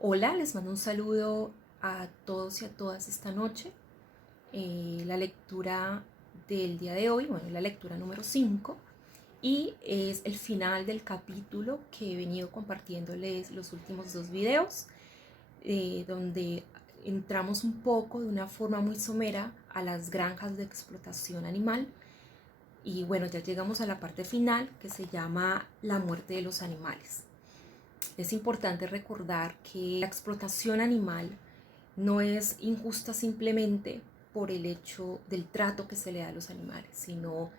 Hola, les mando un saludo a todos y a todas esta noche. La lectura del día de hoy, bueno, la lectura número 5 y es el final del capítulo que he venido compartiéndoles los últimos dos videos, donde entramos un poco de una forma muy somera a las granjas de explotación animal. Y bueno, ya llegamos a la parte final que se llama la muerte de los animales. Es importante recordar que la explotación animal no es injusta simplemente por el hecho del trato que se le da a los animales, sino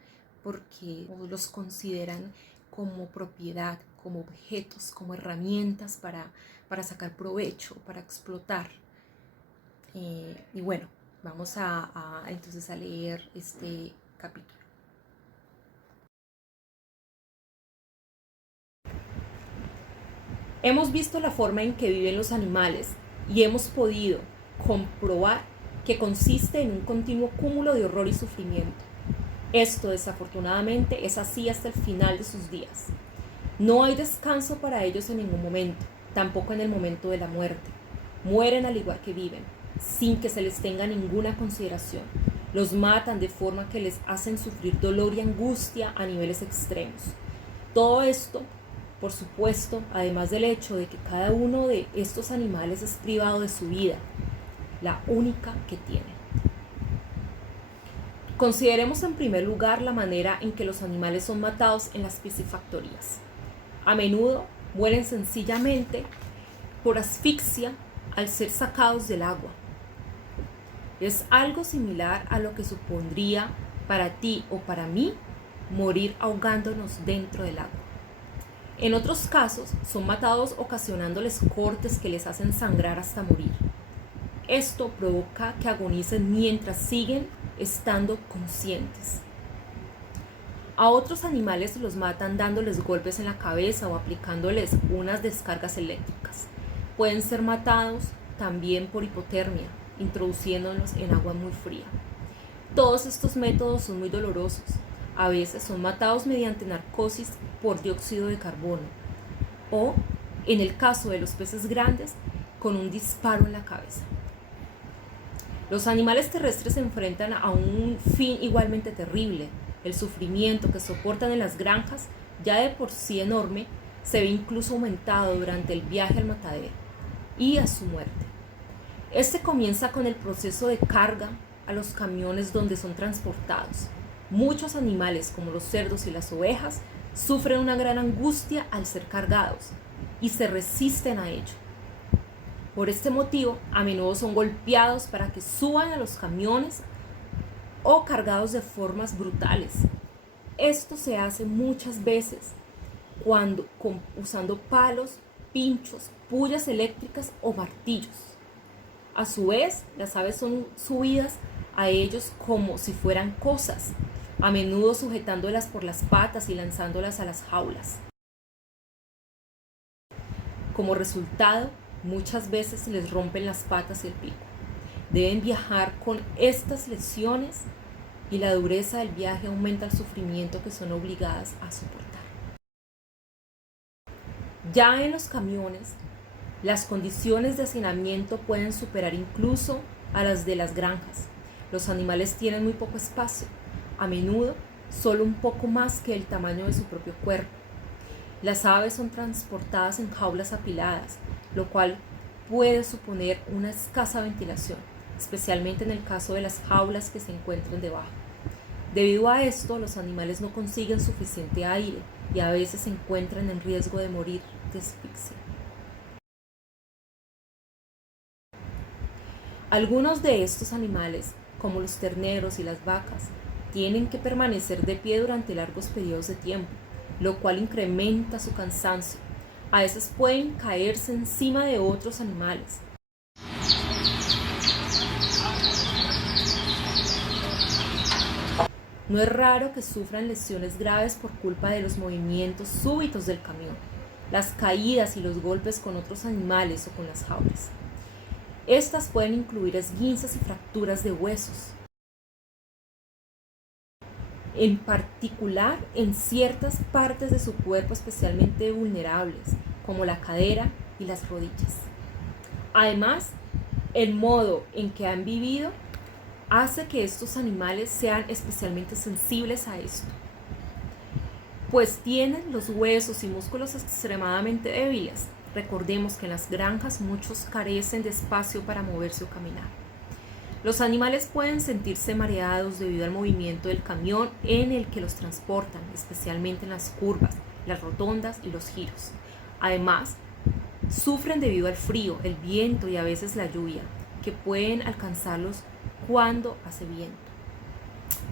porque los consideran como propiedad, como objetos, como herramientas para sacar provecho, para explotar. Y bueno, vamos entonces a leer este capítulo. Hemos visto la forma en que viven los animales y hemos podido comprobar que consiste en un continuo cúmulo de horror y sufrimiento. Esto, desafortunadamente, es así hasta el final de sus días. No hay descanso para ellos en ningún momento, tampoco en el momento de la muerte. Mueren al igual que viven, sin que se les tenga ninguna consideración. Los matan de forma que les hacen sufrir dolor y angustia a niveles extremos. Todo esto, por supuesto, además del hecho de que cada uno de estos animales es privado de su vida, la única que tienen. Consideremos en primer lugar la manera en que los animales son matados en las piscifactorías. A menudo mueren sencillamente por asfixia al ser sacados del agua. Es algo similar a lo que supondría para ti o para mí morir ahogándonos dentro del agua. En otros casos, son matados ocasionándoles cortes que les hacen sangrar hasta morir. Esto provoca que agonicen mientras siguen estando conscientes. A otros animales los matan dándoles golpes en la cabeza o aplicándoles unas descargas eléctricas. Pueden ser matados también por hipotermia, introduciéndolos en agua muy fría. Todos estos métodos son muy dolorosos. A veces son matados mediante narcosis por dióxido de carbono o, en el caso de los peces grandes, con un disparo en la cabeza. Los animales terrestres se enfrentan a un fin igualmente terrible. El sufrimiento que soportan en las granjas, ya de por sí enorme, se ve incluso aumentado durante el viaje al matadero y a su muerte. Este comienza con el proceso de carga a los camiones donde son transportados. Muchos animales, como los cerdos y las ovejas, sufren una gran angustia al ser cargados y se resisten a ello. Por este motivo, a menudo son golpeados para que suban a los camiones o cargados de formas brutales. Esto se hace muchas veces usando palos, pinchos, pullas eléctricas o martillos. A su vez, las aves son subidas a ellos como si fueran cosas, a menudo sujetándolas por las patas y lanzándolas a las jaulas. Como resultado, muchas veces se les rompen las patas y el pico. Deben viajar con estas lesiones y la dureza del viaje aumenta el sufrimiento que son obligadas a soportar. Ya en los camiones, las condiciones de hacinamiento pueden superar incluso a las de las granjas. Los animales tienen muy poco espacio, a menudo solo un poco más que el tamaño de su propio cuerpo. Las aves son transportadas en jaulas apiladas, lo cual puede suponer una escasa ventilación, especialmente en el caso de las jaulas que se encuentran debajo. Debido a esto, los animales no consiguen suficiente aire y a veces se encuentran en riesgo de morir de asfixia. Algunos de estos animales, como los terneros y las vacas, tienen que permanecer de pie durante largos periodos de tiempo, lo cual incrementa su cansancio. A veces pueden caerse encima de otros animales. No es raro que sufran lesiones graves por culpa de los movimientos súbitos del camión, las caídas y los golpes con otros animales o con las jaulas. Estas pueden incluir esguinces y fracturas de huesos, en particular en ciertas partes de su cuerpo especialmente vulnerables, como la cadera y las rodillas. Además, el modo en que han vivido hace que estos animales sean especialmente sensibles a esto, pues tienen los huesos y músculos extremadamente débiles. Recordemos que en las granjas muchos carecen de espacio para moverse o caminar. Los animales pueden sentirse mareados debido al movimiento del camión en el que los transportan, especialmente en las curvas, las rotondas y los giros. Además, sufren debido al frío, el viento y a veces la lluvia, que pueden alcanzarlos cuando hace viento.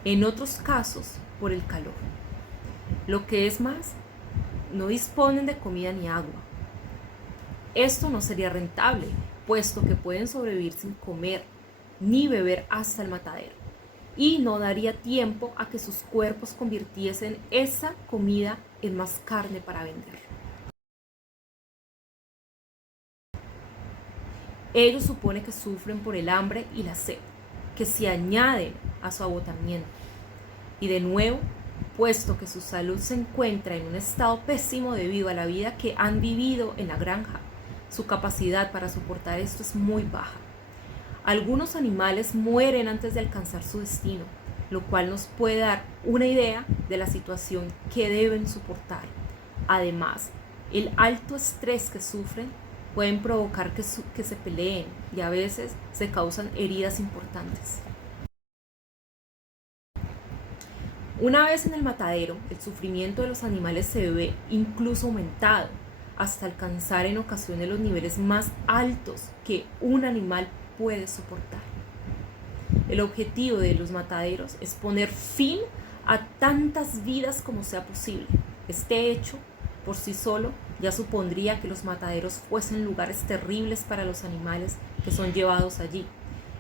En otros casos, por el calor. Lo que es más, no disponen de comida ni agua. Esto no sería rentable, puesto que pueden sobrevivir sin comer ni beber hasta el matadero, y no daría tiempo a que sus cuerpos convirtiesen esa comida en más carne para vender. Ellos supone que sufren por el hambre y la sed, que se añaden a su agotamiento. Y de nuevo, puesto que su salud se encuentra en un estado pésimo debido a la vida que han vivido en la granja, su capacidad para soportar esto es muy baja. Algunos animales mueren antes de alcanzar su destino, lo cual nos puede dar una idea de la situación que deben soportar. Además, el alto estrés que sufren pueden provocar que se peleen y a veces se causan heridas importantes. Una vez en el matadero, el sufrimiento de los animales se ve incluso aumentado, hasta alcanzar en ocasiones los niveles más altos que un animal puede soportar. El objetivo de los mataderos es poner fin a tantas vidas como sea posible. Este hecho, por sí solo, ya supondría que los mataderos fuesen lugares terribles para los animales que son llevados allí,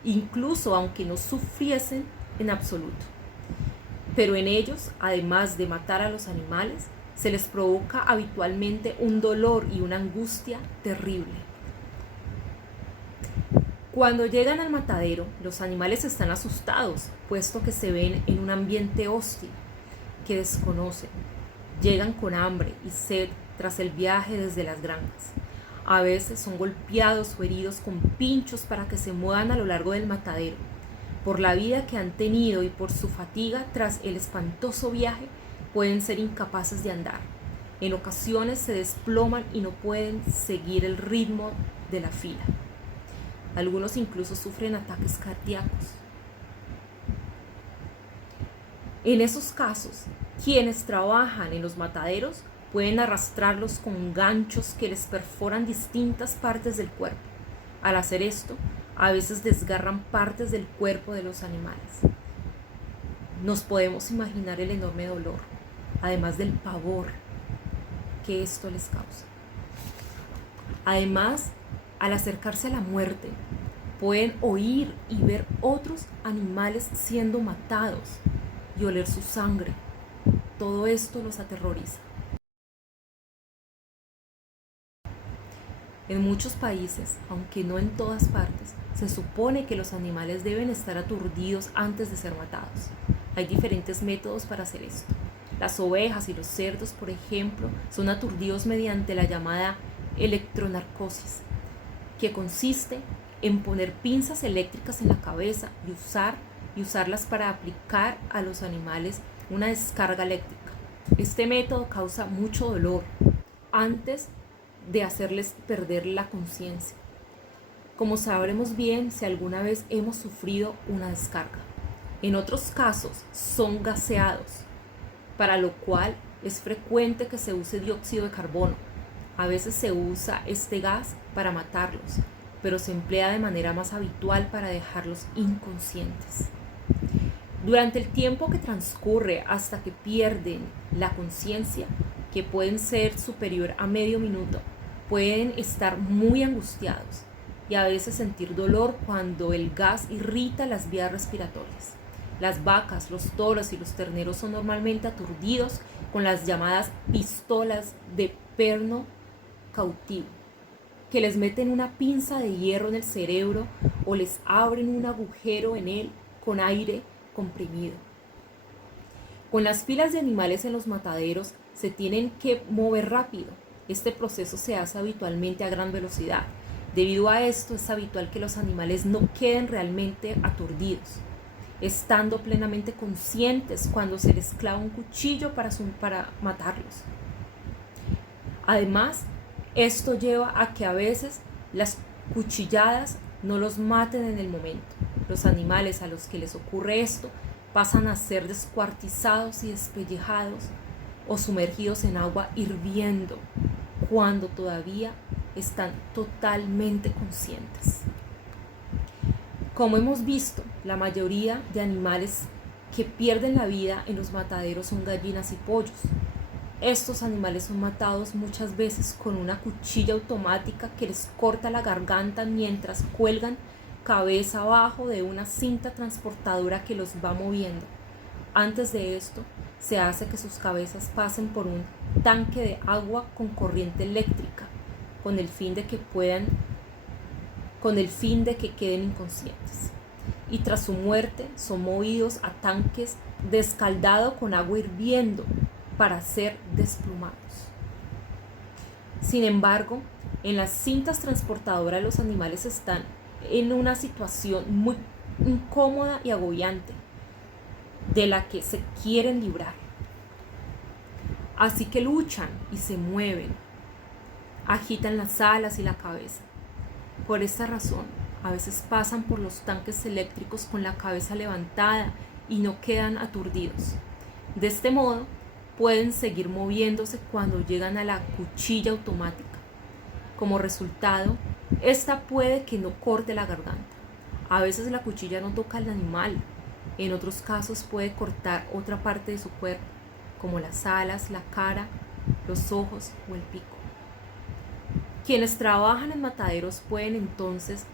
incluso aunque no sufriesen en absoluto. Pero en ellos, además de matar a los animales, se les provoca habitualmente un dolor y una angustia terrible. Cuando llegan al matadero, los animales están asustados, puesto que se ven en un ambiente hostil que desconocen. Llegan con hambre y sed tras el viaje desde las granjas. A veces son golpeados o heridos con pinchos para que se muevan a lo largo del matadero. Por la vida que han tenido y por su fatiga tras el espantoso viaje, pueden ser incapaces de andar. En ocasiones se desploman y no pueden seguir el ritmo de la fila. Algunos incluso sufren ataques cardíacos. En esos casos, quienes trabajan en los mataderos pueden arrastrarlos con ganchos que les perforan distintas partes del cuerpo. Al hacer esto, a veces desgarran partes del cuerpo de los animales. Nos podemos imaginar el enorme dolor, además del pavor que esto les causa. Además, al acercarse a la muerte, pueden oír y ver otros animales siendo matados y oler su sangre. Todo esto los aterroriza. En muchos países, aunque no en todas partes, se supone que los animales deben estar aturdidos antes de ser matados. Hay diferentes métodos para hacer esto. Las ovejas y los cerdos, por ejemplo, son aturdidos mediante la llamada electronarcosis, que consiste en poner pinzas eléctricas en la cabeza y usarlas para aplicar a los animales una descarga eléctrica. Este método causa mucho dolor antes de hacerles perder la conciencia, como sabremos bien si alguna vez hemos sufrido una descarga. En otros casos son gaseados, para lo cual es frecuente que se use dióxido de carbono. A veces se usa este gas para matarlos, pero se emplea de manera más habitual para dejarlos inconscientes. Durante el tiempo que transcurre hasta que pierden la conciencia, que pueden ser superior a medio minuto, pueden estar muy angustiados y a veces sentir dolor cuando el gas irrita las vías respiratorias. Las vacas, los toros y los terneros son normalmente aturdidos con las llamadas pistolas de perno cautivo, que les meten una pinza de hierro en el cerebro o les abren un agujero en él con aire comprimido. Con las filas de animales en los mataderos se tienen que mover rápido. Este proceso se hace habitualmente a gran velocidad, Debido a esto, es habitual que los animales no queden realmente aturdidos, estando plenamente conscientes cuando se les clava un cuchillo para matarlos. Además, esto lleva a que a veces las cuchilladas no los maten en el momento. Los animales a los que les ocurre esto pasan a ser descuartizados y despellejados o sumergidos en agua hirviendo cuando todavía están totalmente conscientes. Como hemos visto, la mayoría de animales que pierden la vida en los mataderos son gallinas y pollos. Estos animales son matados muchas veces con una cuchilla automática que les corta la garganta mientras cuelgan cabeza abajo de una cinta transportadora que los va moviendo. Antes de esto, se hace que sus cabezas pasen por un tanque de agua con corriente eléctrica, con el fin de que queden inconscientes. Y tras su muerte son movidos a tanques de escaldado con agua hirviendo para ser desplumados. Sin embargo, en las cintas transportadoras los animales están en una situación muy incómoda y agobiante, de la que se quieren librar. Así que luchan y se mueven, agitan las alas y la cabeza. Por esta razón, a veces pasan por los tanques eléctricos con la cabeza levantada y no quedan aturdidos. De este modo, pueden seguir moviéndose cuando llegan a la cuchilla automática. Como resultado, esta puede que no corte la garganta. A veces la cuchilla no toca al animal. En otros casos puede cortar otra parte de su cuerpo, como las alas, la cara, los ojos o el pico. Quienes trabajan en mataderos pueden entonces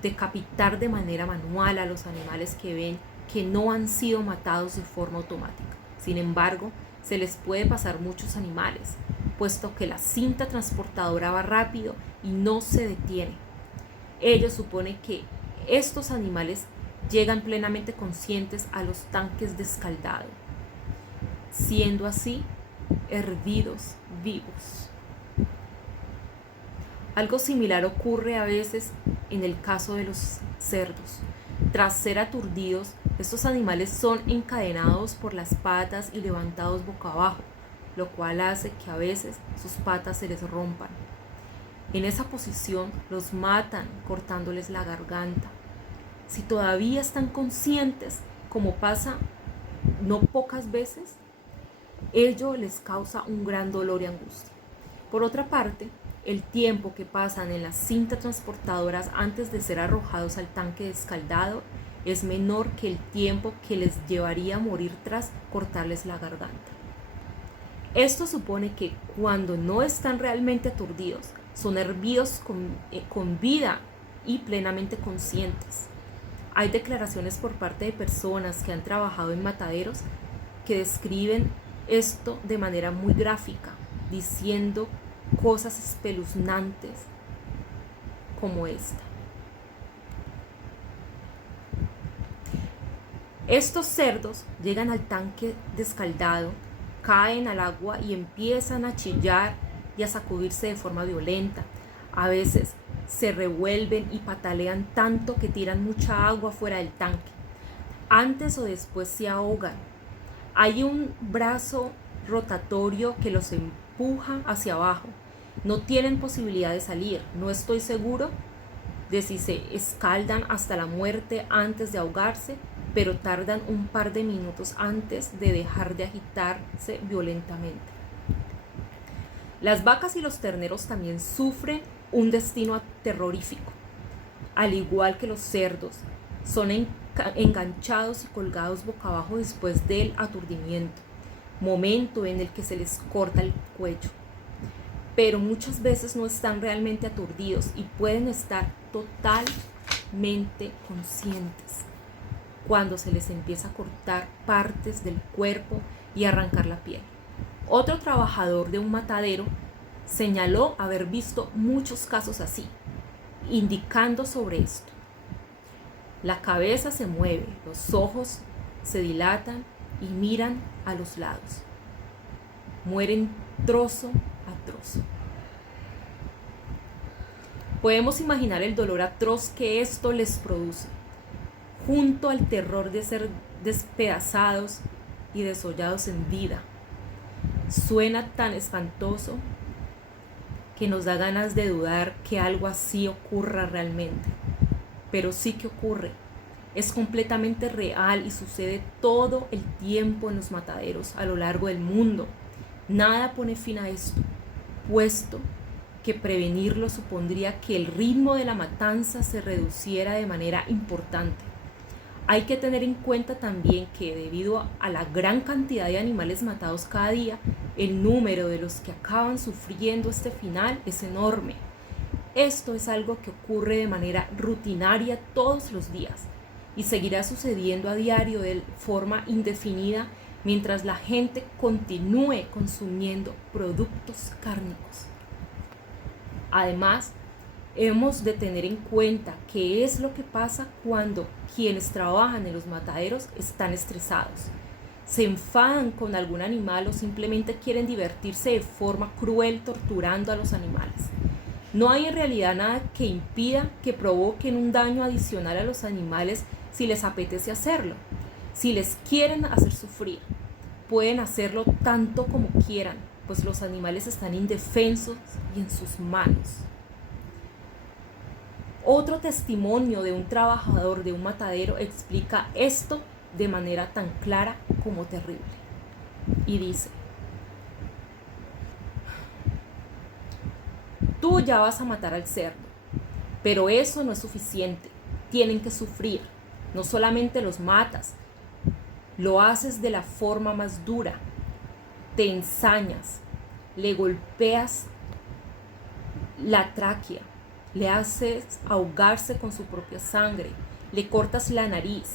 decapitar de manera manual a los animales que ven que no han sido matados de forma automática. Sin embargo, se les puede pasar muchos animales, puesto que la cinta transportadora va rápido y no se detiene. Ello supone que estos animales llegan plenamente conscientes a los tanques de escaldado, siendo así hervidos vivos. Algo similar ocurre a veces en el caso de los cerdos. Tras ser aturdidos, estos animales son encadenados por las patas y levantados boca abajo, lo cual hace que a veces sus patas se les rompan. En esa posición los matan cortándoles la garganta. Si todavía están conscientes, como pasa no pocas veces, ello les causa un gran dolor y angustia. Por otra parte, el tiempo que pasan en las cintas transportadoras antes de ser arrojados al tanque de escaldado es menor que el tiempo que les llevaría a morir tras cortarles la garganta. Esto supone que cuando no están realmente aturdidos, son hervidos con vida y plenamente conscientes. Hay declaraciones por parte de personas que han trabajado en mataderos que describen esto de manera muy gráfica, diciendo cosas espeluznantes como esta. Estos cerdos llegan al tanque de escaldado, caen al agua y empiezan a chillar y a sacudirse de forma violenta. A veces se revuelven y patalean tanto que tiran mucha agua fuera del tanque. Antes o después se ahogan. Hay un brazo rotatorio que los empuja hacia abajo. No tienen posibilidad de salir. No estoy seguro de si se escaldan hasta la muerte antes de ahogarse, pero tardan un par de minutos antes de dejar de agitarse violentamente. Las vacas y los terneros también sufren un destino terrorífico. Al igual que los cerdos, son enganchados y colgados boca abajo después del aturdimiento, momento en el que se les corta el cuello. Pero muchas veces no están realmente aturdidos y pueden estar totalmente conscientes cuando se les empieza a cortar partes del cuerpo y arrancar la piel. Otro trabajador de un matadero señaló haber visto muchos casos así, indicando sobre esto. La cabeza se mueve, los ojos se dilatan y miran a los lados. Mueren trozo a trozo. Podemos imaginar el dolor atroz que esto les produce, junto al terror de ser despedazados y desollados en vida. Suena tan espantoso que nos da ganas de dudar que algo así ocurra realmente. Pero sí que ocurre. Es completamente real y sucede todo el tiempo en los mataderos a lo largo del mundo. Nada pone fin a esto, puesto que prevenirlo supondría que el ritmo de la matanza se reduciera de manera importante. Hay que tener en cuenta también que debido a la gran cantidad de animales matados cada día, el número de los que acaban sufriendo este final es enorme. Esto es algo que ocurre de manera rutinaria todos los días y seguirá sucediendo a diario de forma indefinida mientras la gente continúe consumiendo productos cárnicos. Además, hemos de tener en cuenta qué es lo que pasa cuando quienes trabajan en los mataderos están estresados, se enfadan con algún animal o simplemente quieren divertirse de forma cruel torturando a los animales. No hay en realidad nada que impida que provoquen un daño adicional a los animales si les apetece hacerlo. Si les quieren hacer sufrir, pueden hacerlo tanto como quieran, pues los animales están indefensos y en sus manos. Otro testimonio de un trabajador de un matadero explica esto de manera tan clara como terrible. Y dice: tú ya vas a matar al cerdo, pero eso no es suficiente. Tienen que sufrir. No solamente los matas, lo haces de la forma más dura. Te ensañas, le golpeas la tráquea, le haces ahogarse con su propia sangre, le cortas la nariz.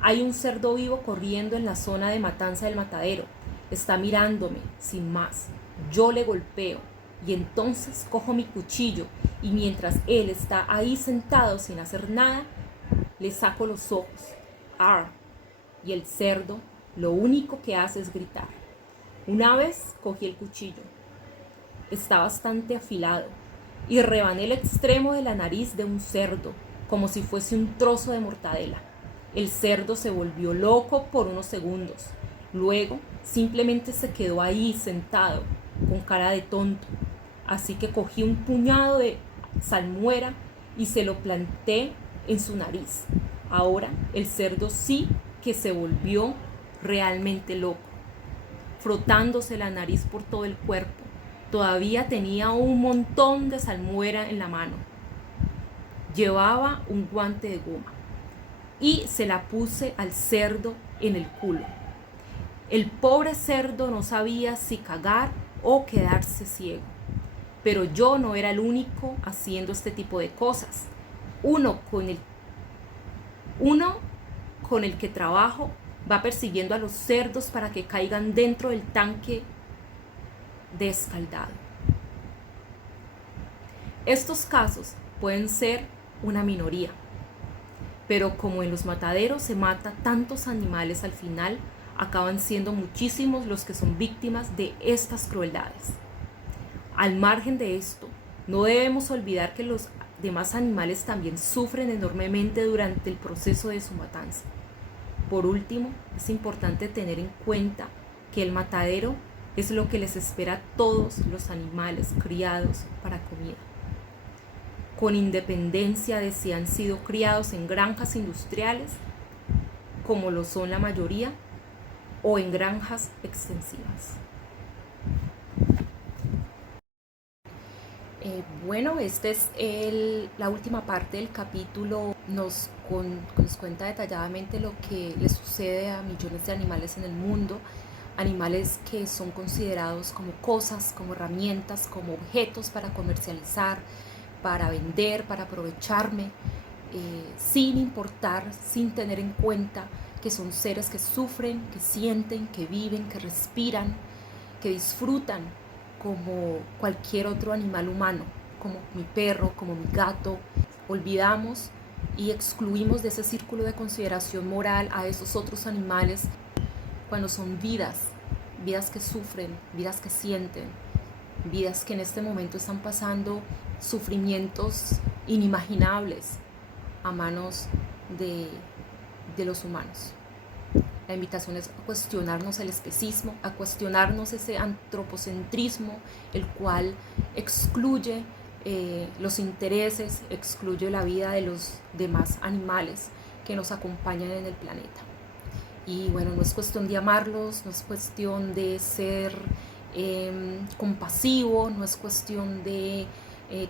Hay un cerdo vivo corriendo en la zona de matanza del matadero. Está mirándome, sin más. Yo le golpeo y entonces cojo mi cuchillo y mientras él está ahí sentado sin hacer nada, le saco los ojos. ¡Ar! Y el cerdo lo único que hace es gritar. Una vez cogí el cuchillo. Está bastante afilado y rebané el extremo de la nariz de un cerdo, como si fuese un trozo de mortadela. El cerdo se volvió loco por unos segundos. Luego simplemente se quedó ahí sentado, con cara de tonto. Así que cogí un puñado de salmuera y se lo planté en su nariz. Ahora el cerdo sí que se volvió realmente loco, frotándose la nariz por todo el cuerpo. Todavía tenía un montón de salmuera en la mano. Llevaba un guante de goma y se la puse al cerdo en el culo. El pobre cerdo no sabía si cagar o quedarse ciego. Pero yo no era el único haciendo este tipo de cosas. Uno con el que trabajo va persiguiendo a los cerdos para que caigan dentro del tanque descaldado. Estos casos pueden ser una minoría, pero como en los mataderos se mata tantos animales, al final acaban siendo muchísimos los que son víctimas de estas crueldades. Al margen de esto, no debemos olvidar que los demás animales también sufren enormemente durante el proceso de su matanza. Por último, es importante tener en cuenta que el matadero es lo que les espera a todos los animales criados para comida, con independencia de si han sido criados en granjas industriales, como lo son la mayoría, o en granjas extensivas. Bueno, esta es la última parte del capítulo. Nos cuenta detalladamente lo que le sucede a millones de animales en el mundo, animales que son considerados como cosas, como herramientas, como objetos para comercializar, para vender, para aprovecharme, sin importar, sin tener en cuenta que son seres que sufren, que sienten, que viven, que respiran, que disfrutan como cualquier otro animal humano, como mi perro, como mi gato. Olvidamos y excluimos de ese círculo de consideración moral a esos otros animales cuando son vidas que sufren, vidas que sienten, vidas que en este momento están pasando sufrimientos inimaginables a manos de los humanos. La invitación es a cuestionarnos el especismo, a cuestionarnos ese antropocentrismo, el cual excluye los intereses, excluye la vida de los demás animales que nos acompañan en el planeta. Y bueno, no es cuestión de amarlos, no es cuestión de ser compasivo, no es cuestión de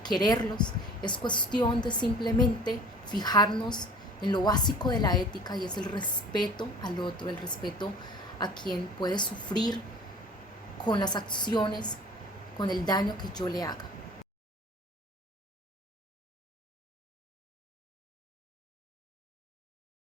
quererlos, es cuestión de simplemente fijarnos en lo básico de la ética, y es el respeto al otro, el respeto a quien puede sufrir con las acciones, con el daño que yo le haga.